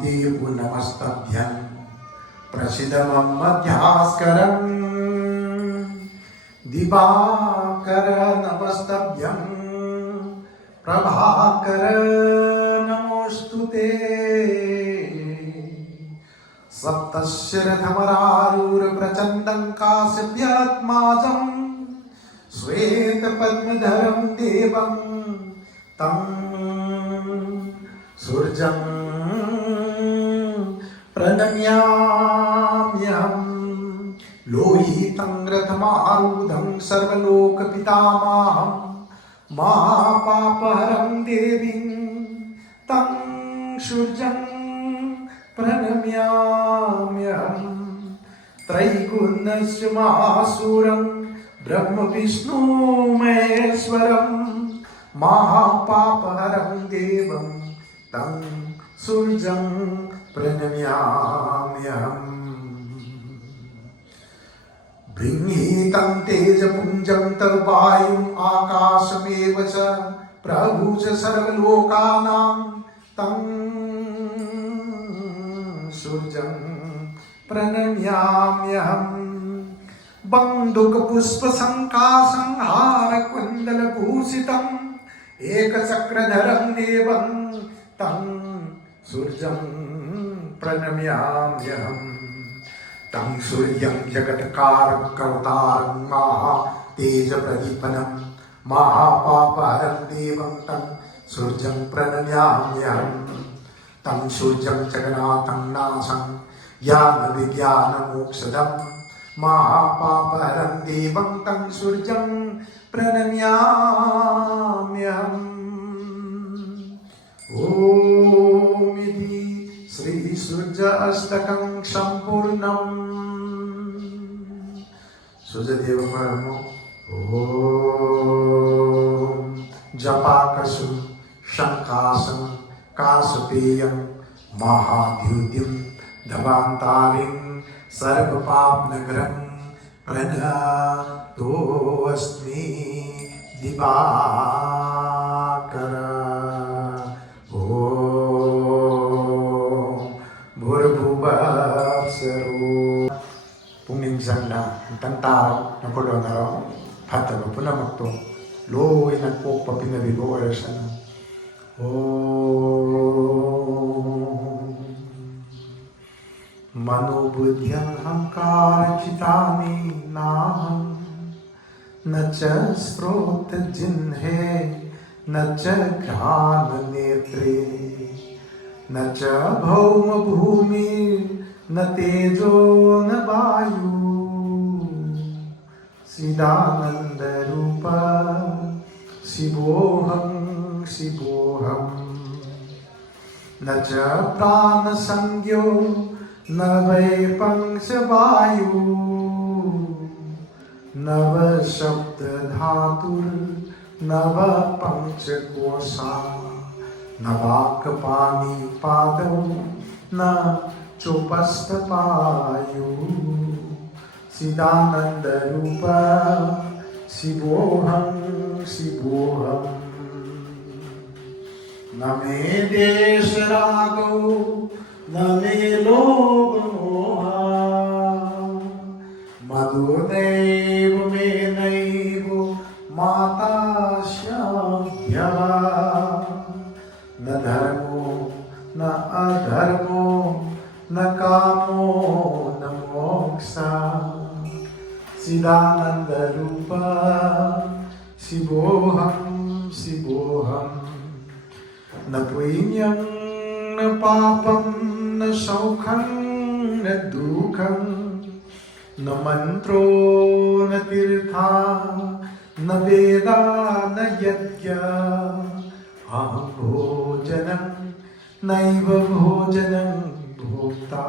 वासुदेव नमस्तभ्यं प्रसीदमं मध्यास्करं दिवाकर नमस्तभ्यं प्रभाकर नमोस्तुते सप्तशिरधमरारूढ प्रचण्डं काश्यपात्माजं श्वेतपद्मधरं देवं तं सूर्यं प्रणम्याम्यहं लोहितं रथमारूढं सर्वलोकपितामहं महापापहरं देवीं तं सूर्यं प्रणम्याम्यहं त्रैगुण्यस्य महासूरं ब्रह्म विष्णु महेश्वरं महापापहरं देवं तं सूर्यं प्रणम्याम्यहम् बृंहीतं तेजपुञ्जं तद्वायुम् आकाशमेव च प्रभु च सर्वलोकानां तं सूर्यं प्रणम्याम्यहम् बन्दुकपुष्पसङ्कासंहारकुण्डलभूषितम् एकचक्रधरं देवं तं सूर्यं प्रणम्याम्यहम् तं सूर्यं जगत्कारं कर्तारं महातेजप्रदीपनं महापापहरं देवं तं सूर्यं प्रणम्याम्यहम् तं सूर्यं जगन्नाथं नाशं ज्ञानविज्ञानमोक्षदं महापापहरं देवं तं सूर्यं प्रणम्याम्यहम् ॐ इति श्री सूर्य अष्टकं सम्पूर्णम् सूर्यदेव परमो ॐ जपाकसु शङ्कासं काशपेयं महाद्युतिं धवान्तारिं सर्वपापनगरं प्रणतोऽस्मि दिवाकर ꯄꯨꯛꯅꯤꯡ ꯆꯪꯅ ꯑꯃꯨꯛꯇꯪ ꯇꯥꯔꯣ ꯅꯈꯣꯏ ꯂꯣꯟꯅꯔꯣ ꯐꯠꯇꯕ ꯄꯨꯝꯅꯃꯛꯇꯣ ꯂꯣꯏꯅ ꯀꯣꯛꯄ ꯄꯤꯅꯕꯤꯕ ꯑꯣꯏꯔꯁꯅꯨ मनोबुद्ध्यहंकारचितानि नाहं न च स्रोतजिह्वे न च घ्राणनेत्रे न च भौमभूमि न तेजो न वायु चिदानन्दरूप शिवोऽहं शिवोऽहं न च प्राणसंज्ञो न वै पंचवायु न व शब्दधातुर्न व पंचकोशा न वाक्पाणिपादौ न चोपस्थपायु चिदानन्दरूप शिवोऽहं शिवोऽहं न मे देशरागौ न मे लोभमोह मधुनैव मे नैव माता श्याभ्यः न धर्मो न अधर्मो न कामो न मोक्षः चिदानन्दरूप शिवोऽहं शिवोऽहं न पुण्यं न पापं न सौखं न दुःखं न मन्त्रो न तीर्था न वेदा न यज्ञ अहं भोजनं नैव भोजनं भोक्ता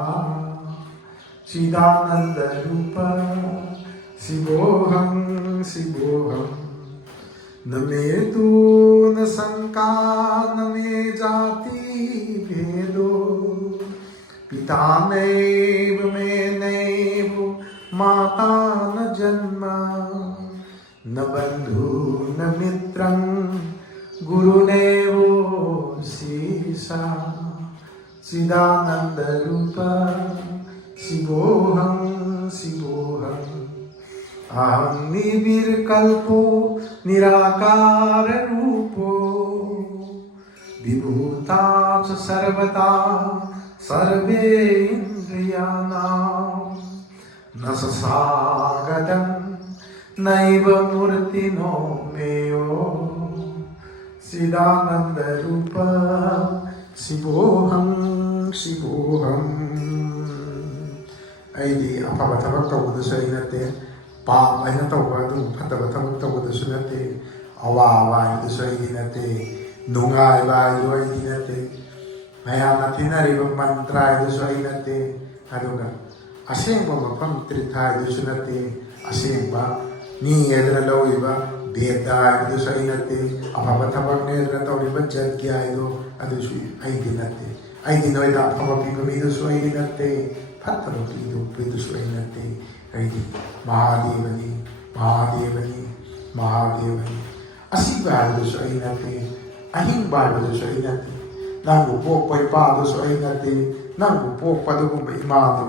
चिदानन्दरूप शिवोऽहं शिवोऽहं न मे तु न शङ्का न मे जाति भेदो पिता नैव मे नैव माता न जन्म न बन्धु न मित्रं गुरुनेवो शीर्षा चिदानंद रूप शिवोहम शिवोहम अहं निर्विकल्पो निराकार रूपो विभूता च सर्वदा सर्वेन्द्रियाणां न ससागतं नैव मूर्तिनो मेयो चिदानंद रूप शिवोहम शिवोहम अयदि अफब थबक तौबदसु अय नते पाप अयना तौबा अदुम फतब थबक तौबदसु नते अवाबा अयदसु अयदि नते नुंगाइबा अयदि नते मयामना थिनरिबा मंत्र अयदसु अय नते अदुगा असेंबा मफम त्रिथा अयदसु नते असेंबा नी एदरा लौइबा बेदा अयदसु अय नते अफब थबक नेदरा तौरिबा जग्य अयदो अदसु अयदि नते अयदि नोइदा अफब पीबा मिदसु अयदि नते फतब पीदसु अय नते अयदि महादेवनी महादेवनी महादेवनी असीबा अयदसु अय नते अहिंबा अयदसु अय नते नंगु पोक्पा इपादसु अय नते नंगु पोक्पा दुगुंबा इमादु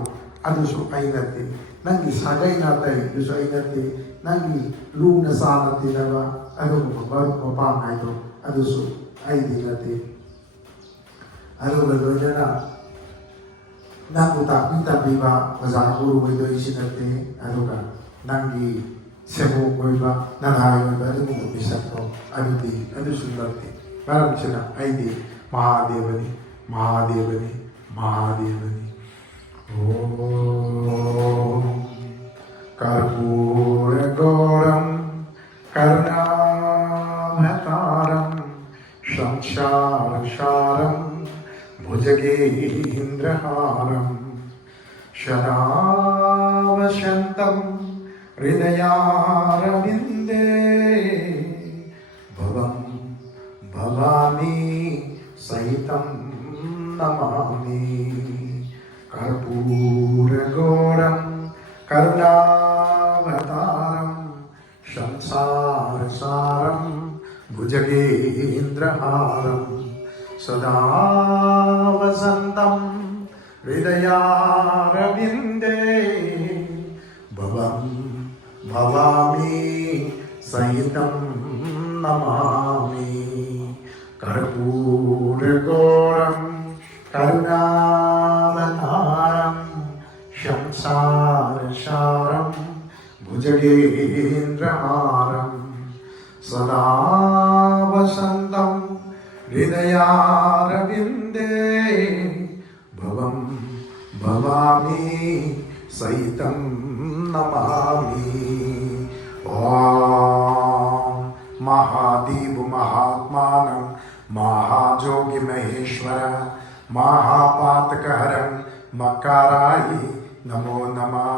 अदसु अय नते नंगी सागै नातै दुसु अय नते नंगी लूना साना तिनबा अदुगुंबा मपां हायदो अदसु अयदि नते अदुगा लोइनना नंगु ताकि तबिबा ओजा गुरु वैदो इसिनते अदुगा नंगी सेबो कोइबा ननाय वैबा अदुगुंबा बिसक्तो अदुदि अदुसु नते मरमसिना अयदि महादेवनी महादेवनी महादेवनी ओम कर्पूर गौरम करुणावतारम संसार सारम भुजगेन्द्रहारम शरावशंतम हृदयारविंदे भवम भवामी सहितं नमामि कर्पूरगौरं करुणावतारं संसारसारं भुजगेन्द्रहारं सदा वसन्तं हृदयारविन्दे भवं भवामि सहितं नमामि कर्पूरगौरं करुणावतारं संसारसारं भुजगेन्द्रहारं सदा वसन्तं हृदयारविन्दे भवं भवामि सहितं नमामि ओम महादेव महात्मानं महाजोगी महेश्वर महापातकहरं मकाराय नमो नमः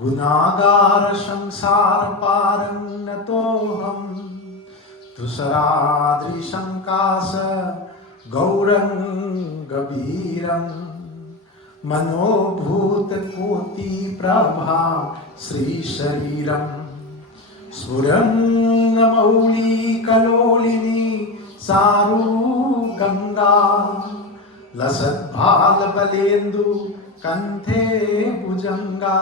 गुनागार संसार पारं नतोऽहं तुषाराद्रिशङ्कास गौरङ्गवीरं मनोभूतकोटि प्रभा श्रीशरीरं स्फुरन्नमौली कलोलिनी सारू गंगा लसद्भालबलेन्दु कंठे भुजंगा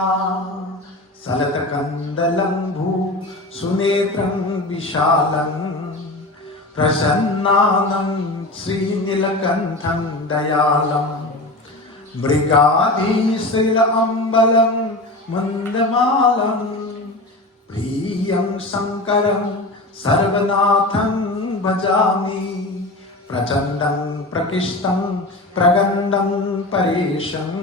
सलतकन्दलम्भु सुनेत्रं विशालं प्रसन्नानं श्रीनीलकण्ठं दयालं मृगाधीश्रीलअम्बलं मन्दमालं प्रियं शङ्करं सर्वनाथं भजामि प्रचण्डं प्रकृष्टं प्रगण्डं परेशम्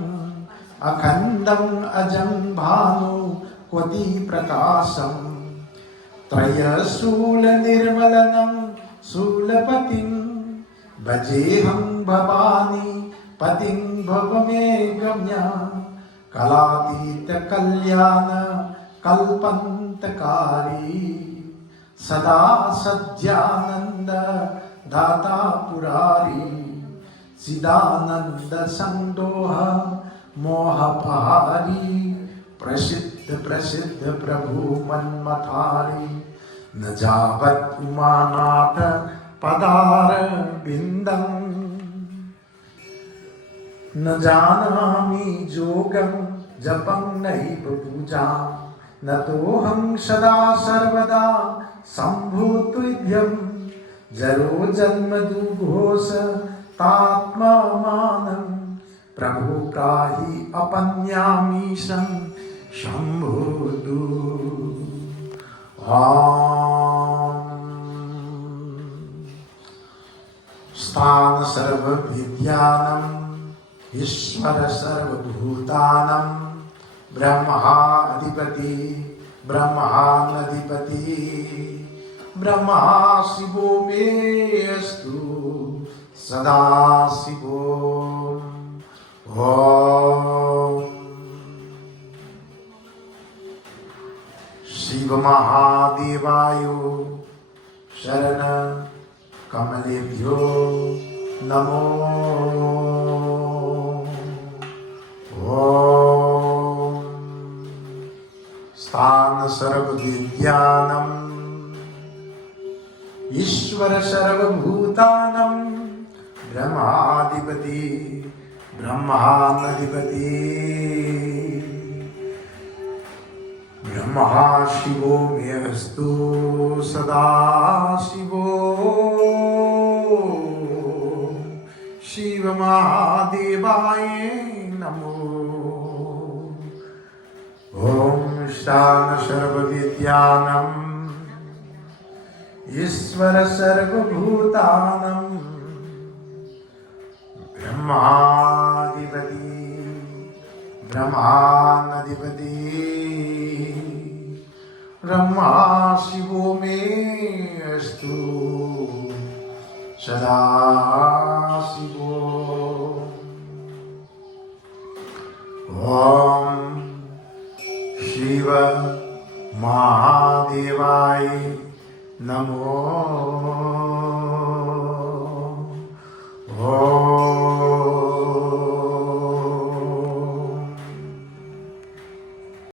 अखण्डं अजं भानु क्वति प्रकाशं त्रयशूलनिर्मलनं शूलपतिं भजेऽहं भवानी पतिं भवमे गम्य कलातीतकल्याण कल्पन्तकारी सदा सज्जानन्द दाता पुरारी चिदानंद संदोह मोहपहारी प्रसिद्ध प्रसिद्ध प्रभु मन्मथारी न जावत उमानाथ पदारविन्दम् न जानामि योगं जपं नैव पूजां न तोऽहं सदा सर्वदा सम्भूतुभ्यं जरो जन्म दुघोष तात्मानं प्रभु प्राहि अपन्यामीशं शम्भुदु स्थान सर्वविद्यानम् ईश्वर सर्वभूतानं ब्रह्माधिपति ब्रह्मानधिपति ब्रह्मा शिवो मे अस्तु सदा शिवो ॐ शिव महादेवाय शरण कमलेभ्यो नमो ॐ स्थान सर्वविद्यानं ईश्वर सर्वभूतानं ब्रह्माधिपति ब्रह्मानधिपति ब्रह्मा शिवो मे अस्तु सदा शिवो शिव महादेवाय नमो ॐ शान सर्वविद्यानं ईश्वर सर्वभूतानं ब्रह्माधिपति ब्रह्मानधिपति ब्रह्मा शिवो मे अस्तु सदा शिवो ॐ शिव महादेवाय नमो